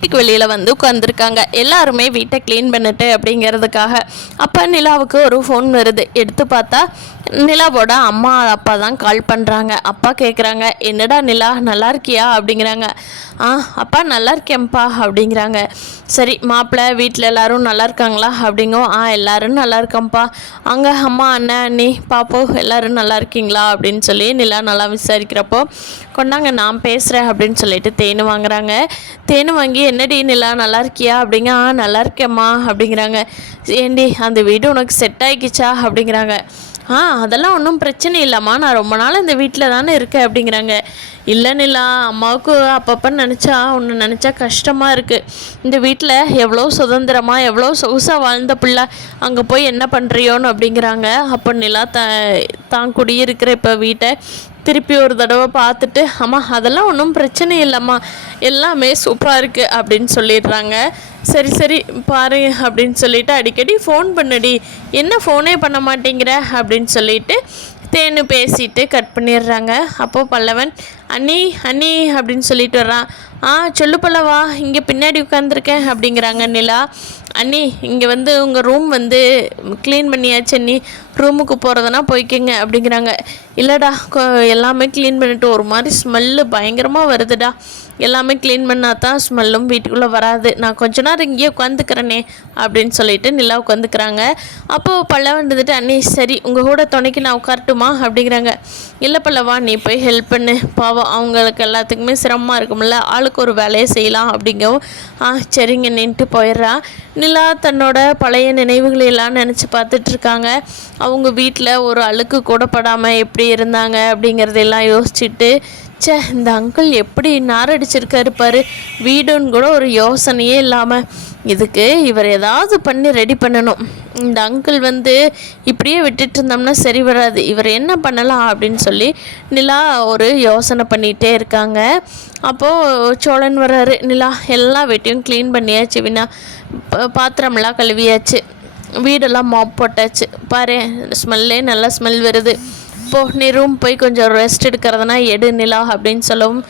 வீட்டுக்கு வெளியில் வந்து உட்காந்துருக்காங்க. எல்லாருமே வீட்டை க்ளீன் பண்ணிட்டு அப்படிங்கிறதுக்காக. அப்போ நிலாவுக்கு ஒரு ஃபோன் வருது. எடுத்து பார்த்தா நிலாவோட அம்மா அப்பா தான் கால் பண்ணுறாங்க. அப்பா கேட்குறாங்க, என்னடா நிலா நல்லா இருக்கியா அப்படிங்கிறாங்க. அப்பா நல்லா இருக்கேன்ப்பா அப்படிங்கிறாங்க. சரி மாப்பிள்ளை வீட்டில் எல்லோரும் நல்லா இருக்காங்களா அப்படிங்கோ. எல்லோரும் நல்லா இருக்கேன்ப்பா. அங்கே அம்மா அண்ணன் அண்ணி பாப்போ எல்லோரும் நல்லா இருக்கீங்களா அப்படின்னு சொல்லி நிலா நல்லா விசாரிக்கிறப்போ, கொண்டாங்க நான் பேசுகிறேன் அப்படின்னு சொல்லிட்டு தேனு வாங்குறாங்க. தேனு வாங்கி, என்னடி நிலா நல்லா இருக்கியா அப்படிங்க. நல்லா இருக்கேம்மா அப்படிங்கிறாங்க. ஏண்டி அந்த வீடு உனக்கு செட் ஆகிக்கிச்சா அப்படிங்கிறாங்க. அதெல்லாம் ஒன்றும் பிரச்சனை இல்லைம்மா, நான் ரொம்ப நாள் இந்த வீட்டில் தானே இருக்கேன் அப்படிங்கிறாங்க. இல்லை நிலா, அம்மாவுக்கு அப்பப்போ உன்னை நினச்சா கஷ்டமாக இருக்குது. இந்த வீட்டில் எவ்வளோ சுதந்திரமாக எவ்வளோ சொகுசாக வாழ்ந்த பிள்ளை அங்கே போய் என்ன பண்ணுறியோன்னு அப்படிங்கிறாங்க. அப்போ நிலா தான் குடியிருக்கிற இப்போ வீட்டை திருப்பி ஒரு தடவை பார்த்துட்டு, அம்மா அதெல்லாம் ஒன்றும் பிரச்சனை இல்லைம்மா, எல்லாமே சூப்பராக இருக்குது அப்படின்னு சொல்லிடுறாங்க. சரி சரி பாரு அப்படின்னு சொல்லிட்டு, அடிக்கடி ஃபோன் பண்ணுடி, என்ன ஃபோனே பண்ண மாட்டேங்கிற அப்படின்னு சொல்லிட்டு தேனு பேசிட்டு கட் பண்ணிடுறாங்க. அப்போது பல்லவன், அண்ணி அண்ணி அப்படின்னு சொல்லிட்டு வர்றான். சொல்லு பல்லவா, இங்கே பின்னாடி உட்காந்துருக்கேன் அப்படிங்கிறாங்க நிலா. அண்ணி இங்கே வந்து உங்கள் ரூம் வந்து க்ளீன் பண்ணியாச்சு அண்ணி, ரூமுக்கு போகிறதுனா போய்க்கங்க அப்படிங்கிறாங்க. இல்லைடா எல்லாமே க்ளீன் பண்ணிட்டு ஒரு மாதிரி ஸ்மெல்லு பயங்கரமாக வருதுடா, எல்லாமே க்ளீன் பண்ணால் தான் ஸ்மெல்லும் வீட்டுக்குள்ளே வராது, நான் கொஞ்ச நேரம் இங்கேயே உட்காந்துக்கிறேனே அப்படின்னு சொல்லிட்டு நிலா உட்காந்துக்கிறாங்க. அப்போது பல்லவன் வந்துட்டு, அண்ணி சரி உங்கள் கூட துணைக்கு நான் உட்காரட்டுமா அப்படிங்கிறாங்க. இல்லை பல்லவா நீ போய் ஹெல்ப் பண்ணு, பாவம் அவங்களுக்கு எல்லாத்துக்குமே சிரமமாக இருக்கும்ல, ஆளுக்கு ஒரு வேலையை செய்யலாம் அப்படிங்கவும். சரிங்க நின்ட்டு போயிடுறான். நிலா தன்னோட பழைய நினைவுகளெல்லாம் நினச்சி பார்த்துட்ருக்காங்க. அவங்க வீட்டில் ஒரு அழுக்கு கூட படாமல் எப்படி இருந்தாங்க அப்படிங்கிறதெல்லாம் யோசிச்சுட்டு, இந்த அங்கிள் எப்படி நாரடிச்சிருக்காரு பாரு, வீடுன்னு கூட ஒரு யோசனையே இல்லாமல், இதுக்கு இவர் ஏதாவது பண்ணி ரெடி பண்ணணும். இந்த அங்கிள் வந்து இப்படியே விட்டுட்டு இருந்தோம்னா சரி வராது, இவர் என்ன பண்ணலாம் அப்படின்னு சொல்லி நிலா ஒரு யோசனை பண்ணிகிட்டே இருக்காங்க. அப்போது சோழன் வர்றாரு. நிலா எல்லா வீட்டையும் க்ளீன் பண்ணியாச்சு, வினா பாத்திரமெல்லாம் கழுவியாச்சு, வீடெல்லாம் மாப் போட்டாச்சு, பாரு ஸ்மெல்லே நல்லா ஸ்மெல் வருது, இப்போது நீ ரூம் போய் கொஞ்சம் ரெஸ்ட் எடுக்கிறதுனா எடு நிலா அப்படின்னு சொல்லவும்.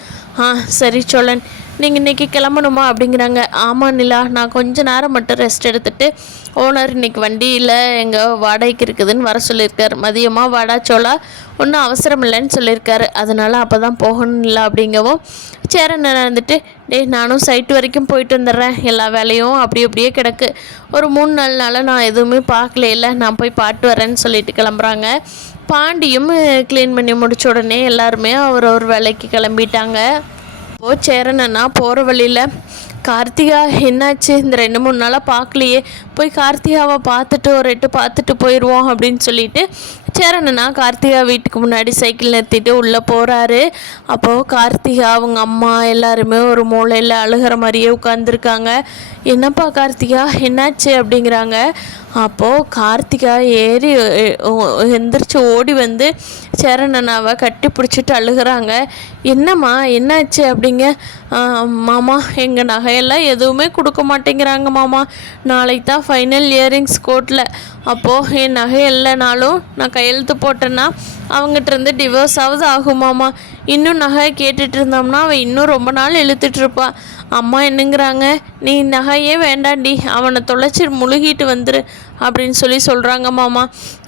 சரி சோழன், நீங்கள் இன்றைக்கி கிளம்பணுமா அப்படிங்கிறாங்க. ஆமாம் நிலா, நான் கொஞ்ச நேரம் மட்டும் ரெஸ்ட் எடுத்துகிட்டு, ஓனர் இன்றைக்கி வண்டியில் எங்கள் வாடகைக்கு இருக்குதுன்னு வர சொல்லியிருக்காரு, மதியமாக வாடா சோழா, ஒன்றும் அவசரம் இல்லைன்னு சொல்லியிருக்காரு, அதனால் அப்போ தான் போகணும் இல்லை அப்படிங்கவும். சேரன் நடந்துட்டு, நானும் சைட்டு வரைக்கும் போயிட்டு வந்துடுறேன், எல்லா வேலையும் அப்படியே கிடக்கு, ஒரு 3-4 நாளாக நான் எதுவுமே பார்க்கல, இல்லை நான் போய் பாட்டு வரேன்னு சொல்லிட்டு கிளம்புறாங்க. பாண்டியும் க்ளீன் பண்ணி முடிச்ச உடனே எல்லாருமே ஒரு வேலைக்கு கிளம்பிட்டாங்க. இப்போது சேரனா போகிற வழியில், கார்த்திகா என்னாச்சு, இந்த 2-3 நாளாக பார்க்கலையே, போய் கார்த்திகாவை பார்த்துட்டு ஒரு எட்டு பார்த்துட்டு போயிடுவோம் அப்படின்னு சொல்லிட்டு சேரனா கார்த்திகா வீட்டுக்கு முன்னாடி சைக்கிள் நிறுத்திட்டு உள்ளே போகிறாரு. அப்போது கார்த்திகா அவங்க அம்மா எல்லாருமே ஒரு மூலையில் அழுகிற மாதிரியே உட்காந்துருக்காங்க. என்னப்பா கார்த்திகா என்னாச்சு அப்படிங்கிறாங்க. அப்போது கார்த்திகா ஏறி எந்திரிச்சு ஓடி வந்து சேரனனாவை கட்டி பிடிச்சிட்டு அழுகிறாங்க. என்னம்மா என்னாச்சு அப்படிங்க. மாமா எங்கள் நகையெல்லாம் எதுவுமே கொடுக்க மாட்டேங்கிறாங்க மாமா, நாளைக்கு தான் ஃபைனல் இயரிங்ஸ் கோர்ட்டில், அப்போது என் நகை இல்லைனாலும் நான் கையெழுத்து போட்டேன்னா அவங்ககிட்டருந்து டிவோர்ஸ் ஆகுது ஆகுமாம்மா, இன்னும் நகை கேட்டுட்டு இருந்தோம்னா அவள் இன்னும் ரொம்ப நாள் இழுத்துட்ருப்பா. அம்மா என்னங்கிறாங்க, நீ நகையே வேண்டாண்டி, அவனை தொலைச்சி முழுகிட்டு வந்துரு அப்படின்னு சொல்லி சொல்கிறாங்க மாமா.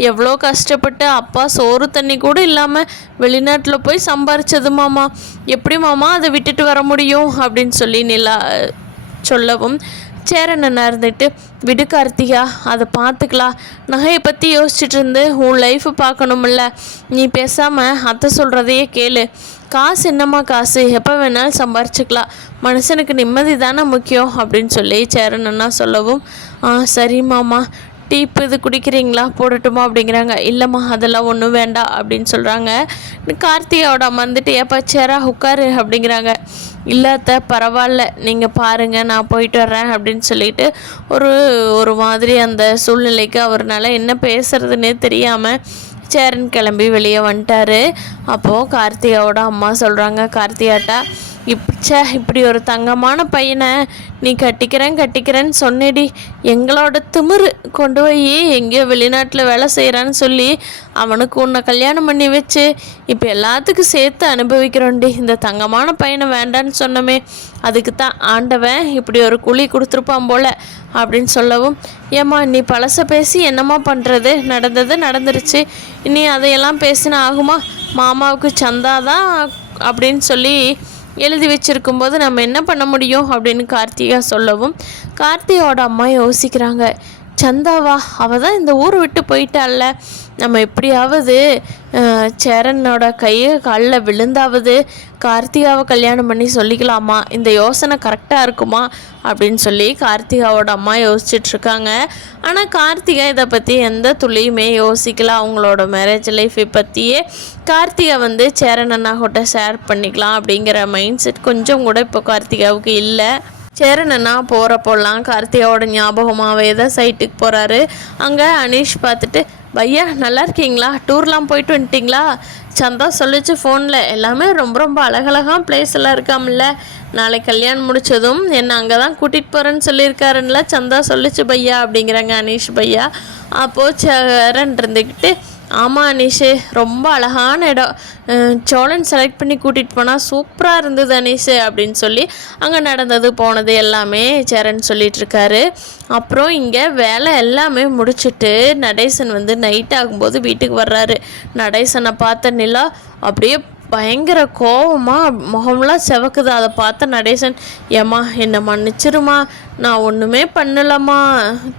எவ்வளோ கஷ்டப்பட்டு அப்பா சோறு தண்ணி கூட இல்லாமல் வெளிநாட்டில் போய் சம்பாரிச்சது மாமா, எப்படி மாமா அதை விட்டுட்டு வர முடியும் அப்படின்னு சொல்லி நிலா சொல்லவும், சேரன் இருந்துட்டு, விடு கார்த்திகா அதை பார்த்துக்கலாம், நகையை பற்றி யோசிச்சுட்டு இருந்து உன் லைஃப்பை பார்க்கணுமில்ல, நீ பேசாமல் அத்தை சொல்கிறதையே கேளு, காசு என்னம்மா காசு எப்போ வேணாலும் சம்பாரிச்சிக்கலாம், மனுஷனுக்கு நிம்மதி தானே முக்கியம் அப்படின்னு சொல்லி சேரனா சொல்லவும். சரி மாமா, டீப்பு இது குடிக்கிறீங்களா போடட்டுமா அப்படிங்கிறாங்க. இல்லைம்மா அதெல்லாம் ஒன்றும் வேண்டாம் அப்படின்னு சொல்கிறாங்க. கார்த்திகாவோட அம்மா வந்துட்டு, ஏப்பா சேரா உட்காரு அப்படிங்கிறாங்க. இல்லாத பரவாயில்ல நீங்கள் பாருங்கள் நான் போயிட்டு வர்றேன் அப்படின்னு சொல்லிட்டு ஒரு மாதிரி அந்த சூழ்நிலைக்கு அவர்னால என்ன பேசுகிறதுனே தெரியாமல் சேரன் கிளம்பி வெளியே வந்துட்டார். அப்போது கார்த்திகாவோட அம்மா சொல்கிறாங்க கார்த்திகாட்டா, இப்படி ஒரு தங்கமான பையனை நீ கட்டிக்கிறேன்னு சொன்னேடி. எங்களோட திமிரு கொண்டு போய் எங்கேயோ வெளிநாட்டில் வேலை செய்கிறான்னு சொல்லி அவனுக்கு உன்னை கல்யாணம் பண்ணி வச்சு இப்போ எல்லாத்துக்கும் சேர்த்து அனுபவிக்கிறோண்டி. இந்த தங்கமான பையனை வேண்டான்னு சொன்னமே, அதுக்கு தான் ஆண்டவன் இப்படி ஒரு குழி கொடுத்துருப்பான் போல அப்படின்னு சொல்லவும், ஏம்மா நீ பழச பேசி என்னம்மா பண்ணுறது, நடந்தது நடந்துருச்சு, இனி அதையெல்லாம் பேசினா ஆகுமா, மாமாவுக்கு சந்தா தான் அப்படின்னு சொல்லி எழுதி வச்சுருக்கும்போது நம்ம என்ன பண்ண முடியும் அப்படின்னு கார்த்திகா சொல்லவும், கார்த்திகாவோட அம்மா யோசிக்கிறாங்க, சந்தாவா அவள் தான் இந்த ஊரை விட்டு போயிட்டால, நம்ம எப்படியாவது சேரனோட கையை காலில் விழுந்தாவது கார்த்திகாவை கல்யாணம் பண்ணி சொல்லிக்கலாமா, இந்த யோசனை கரெக்டாக இருக்குமா அப்படின்னு சொல்லி கார்த்திகாவோட அம்மா யோசிச்சுட்ருக்காங்க. ஆனால் கார்த்திகா இதை பற்றி எந்த துளியுமே யோசிக்கல. அவங்களோட மேரேஜ் லைஃப்பை பற்றியே கார்த்திகா சேரன் அண்ணாகிட்ட ஷேர் பண்ணிக்கலாம் அப்படிங்கிற மைண்ட் செட் கொஞ்சம் கூட இப்போ கார்த்திகாவுக்கு இல்லை. சேரன் அண்ணா போகிறப்போலாம் கார்த்திகாவோட ஞாபகமாகவே தான் சைட்டுக்கு போகிறாரு. அங்கே அனீஷ் பார்த்துட்டு, பையா நல்லா இருக்கீங்களா, டூர்லாம் போயிட்டு வந்துட்டிங்களா, சந்தா சொல்லிச்சு ஃபோனில், எல்லாமே ரொம்ப ரொம்ப அழகழகான பிளேஸ் எல்லாம் இருக்காமல்ல, நாளைக்கு கல்யாணம் முடித்ததும் என்னை அங்கே தான் கூட்டிகிட்டு போகிறேன்னு சொல்லியிருக்காருன்னுல சந்தா சொல்லிச்சு பையா அப்படிங்கிறாங்க அனீஷ் பையா. அப்போது சேரன் இருந்துக்கிட்டு, ஆமாம் அனீஷு ரொம்ப அழகான இடம், சோழன் செலக்ட் பண்ணி கூட்டிகிட்டு போனால் சூப்பராக இருந்தது அனீஷு அப்படின்னு சொல்லி அங்கே நடந்தது போனது எல்லாமே சேரன் சொல்லிகிட்ருக்காரு. அப்புறம் இங்கே வேலை எல்லாமே முடிச்சுட்டு நடேசன் நைட் ஆகும்போது வீட்டுக்கு வர்றாரு. நடேசனை பார்த்த நிலா அப்படியே பயங்கர கோவமாக முகம்லாம் செவக்குது. அதை பார்த்த நடேசன், ஏம்மா என்னை மன்னிச்சிருமா, நான் ஒன்றுமே பண்ணலம்மா,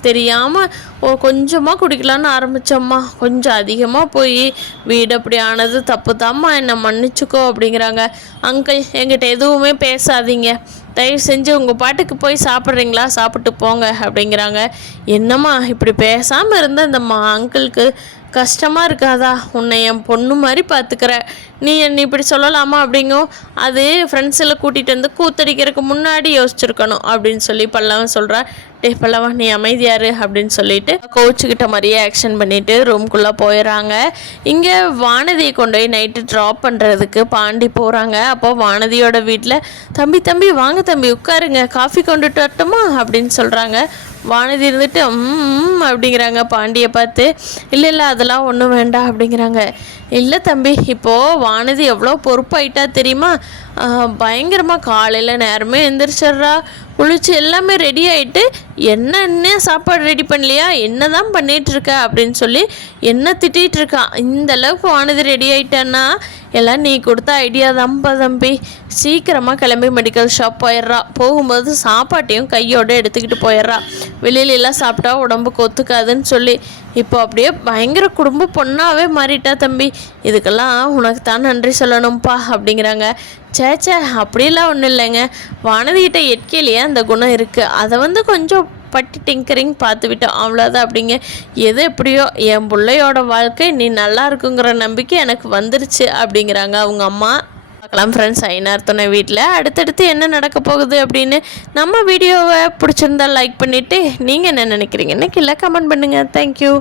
தெரியாமல் கொஞ்சமாக குடிக்கலான்னு ஆரம்பித்தோம்மா, கொஞ்சம் அதிகமாக போய் வீடு அப்படி ஆனது தப்பு தாம்மா, என்னை மன்னிச்சுக்கோ அப்படிங்கிறாங்க. அங்கிள் என்கிட்ட எதுவுமே பேசாதீங்க, தயவு செஞ்சு உங்கள் பாட்டுக்கு போய் சாப்பிட்றீங்களா, சாப்பிட்டு போங்க அப்படிங்கிறாங்க. என்னம்மா இப்படி பேசாமல் இருந்த இந்த அங்கிளுக்கு கஷ்டமாக இருக்காதா, உன்னை என் பொண்ணு மாதிரி பார்த்துக்கிற, நீ என்னை இப்படி சொல்லலாமா அப்படிங்கும், அது ஃப்ரெண்ட்ஸில் கூட்டிகிட்டு கூத்தடிக்கிறதுக்கு முன்னாடி யோசிச்சிருக்கணும் அப்படின்னு சொல்லி பல்லவன் சொல்கிறா. டே பல்லவா நீ அமைதியாரு அப்படின்னு சொல்லிட்டு கோச்சுக்கிட்ட மாதிரியே ஆக்ஷன் பண்ணிவிட்டு ரூம்குள்ளே போயிடறாங்க. இங்கே வானதியை கொண்டு போய் நைட்டு ட்ராப் பண்ணுறதுக்கு பாண்டி போகிறாங்க. அப்போது வானதியோட வீட்டில், தம்பி வாங்க தம்பி உட்காருங்க, காஃபி கொண்டுட்டு வரட்டுமா அப்படின்னு சொல்கிறாங்க. வானதி இருந்துட்டு அப்படிங்கிறாங்க பாண்டியை பார்த்து. இல்லை அதெல்லாம் ஒன்றும் வேண்டாம் அப்படிங்கிறாங்க. இல்லை தம்பி, இப்போது வானதி எவ்வளோ பொறுப்பாயிட்டா தெரியுமா, பயங்கரமாக காலையில் நேரமே எந்திரிச்சிட்றா, குளிச்சு எல்லாமே ரெடி ஆகிட்டு என்ன சாப்பாடு ரெடி பண்ணலையா, என்ன தான் பண்ணிகிட்ருக்க அப்படின்னு சொல்லி என்ன திட்டிகிட்ருக்கான். இந்த அளவுக்கு வானதி ரெடி ஆகிட்டான்னா எல்லாம் நீ கொடுத்த ஐடியா தான்ப்பா தம்பி. சீக்கிரமாக கிளம்பி மெடிக்கல் ஷாப் போயிடுறா, போகும்போது சாப்பாட்டையும் கையோடு எடுத்துக்கிட்டு போயிடுறா, வெளியிலலாம் சாப்பிட்டா உடம்புக்கு ஒத்துக்காதுன்னு சொல்லி இப்போ அப்படியே பயங்கர குடும்ப பொண்ணாகவே மாறிட்டா தம்பி, இதுக்கெல்லாம் உனக்கு தான் நன்றி சொல்லணும்ப்பா அப்படிங்கிறாங்க. சேச்சே அப்படிலாம் ஒன்றும் இல்லைங்க, வானதிகிட்ட எட்கையிலேயே அந்த குணம் இருக்குது, அதை கொஞ்சம் பட்டி டிங்கரிங் பார்த்து விட்டோம் அவ்வளோதான் அப்படிங்க. எது எப்படியோ என் பிள்ளையோட வாழ்க்கை நீ நல்லா இருக்குங்கிற நம்பிக்கை எனக்கு வந்துருச்சு அப்படிங்கிறாங்க அவங்க அம்மா. பார்க்கலாம் ஃப்ரெண்ட்ஸ், ஐநார் துணை வீட்டில் அடுத்தடுத்து என்ன நடக்க போகுது அப்படின்னு. நம்ம வீடியோவை பிடிச்சிருந்தா லைக் பண்ணிவிட்டு நீங்கள் என்ன நினைக்கிறீங்கன்னு கீழே கமெண்ட் பண்ணுங்கள். தேங்க்யூ.